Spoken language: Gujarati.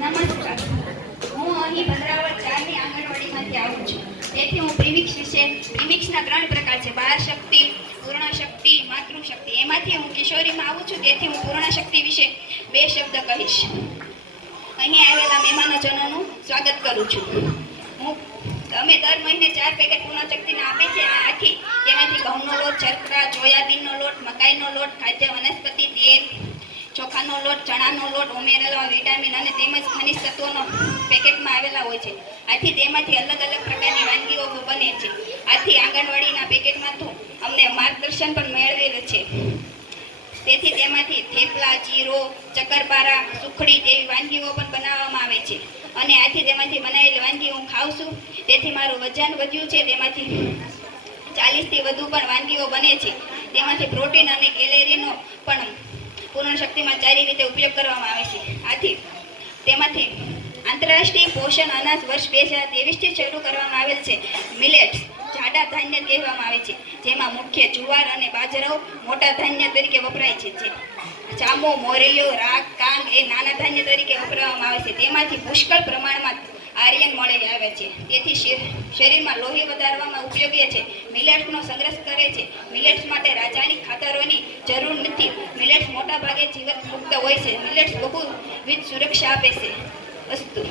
નમસ્કાર, હું અહીં ભદ્રાવળ 4ની આંગણવાડીમાંથી આવું છું. તેથી હું પ્રીમિક્સ વિશે, પ્રીમિક્સના 3 પ્રકાર છે: બાળ શક્તિ, પૂર્ણ શક્તિ, માતૃશક્તિ. એમાંથી હું કિશોરીમાં આવું છું, તેથી હું પૂર્ણ શક્તિ વિશે 2 શબ્દ કહીશ. અહીં આવેલા મહેમાનોજનોનું સ્વાગત કરું છું. અમે દર મહિને 4 પેકેટ પૂર્ણ શક્તિના આપે છે. આથી તેમાંથી ઘઉંનો લોટ, શર્કરા, સોયાબીનનો લોટ, મકાઈનો લોટ, ખાદ્ય વનસ્પતિ તેલ, ચોખાનો લોટ, ચણાનો લોટ ઉમેરેલા વિટામિન અને તેમજ ખનિજ તત્વોનો પેકેટમાં આવેલા હોય છે. આથી તેમાંથી અલગ અલગ પ્રકારની વાનગીઓ બને છે. આથી આંગણવાડીના પેકેટમાં તો અમને માર્ગદર્શન પણ મેળવેલું છે. તેથી તેમાંથી થેપલા, જીરો, ચક્કરપારા, સુખડી જેવી વાનગીઓ પણ બનાવવામાં આવે છે. અને આથી તેમાંથી બનાવેલી વાનગી હું ખાઉં છું, તેથી મારું વજન વધ્યું છે. તેમાંથી 40થી વધુ પણ વાનગીઓ બને છે. તેમાંથી પ્રોટીન અને કેલેરીનો પણ પૂર્ણ શક્તિમાં સારી રીતે ઉપયોગ કરવામાં આવે છે. આથી તેમાંથી આંતરરાષ્ટ્રીય પોષણ અનાજ વર્ષ 2023થી શરૂ કરવામાં આવેલ છે. મિલેટ્સ જાડા ધાન્ય કહેવામાં આવે છે, જેમાં મુખ્ય જુવાર અને બાજરો મોટા ધાન્ય તરીકે વપરાય છે. ચામો, મોરૈયો, રાગ, કાંગ એ નાના ધાન્ય તરીકે વપરાવામાં આવે છે. તેમાંથી પુષ્કળ પ્રમાણમાં આર્યન મળી આવે છે, તેથી શરીરમાં લોહી વધારવામાં ઉપયોગી છે. મિલેટ્સનો સંગ્રહ કરે છે. મિલેટ્સ માટે રાસાયણિક ખાતરોની જરૂર નથી. મિલેટ્સ મોટા ભાગે જીવત મુક્ત હોય છે. મિલેટ્સ બહુવિધ સુરક્ષા આપે છે. અસ્તુ.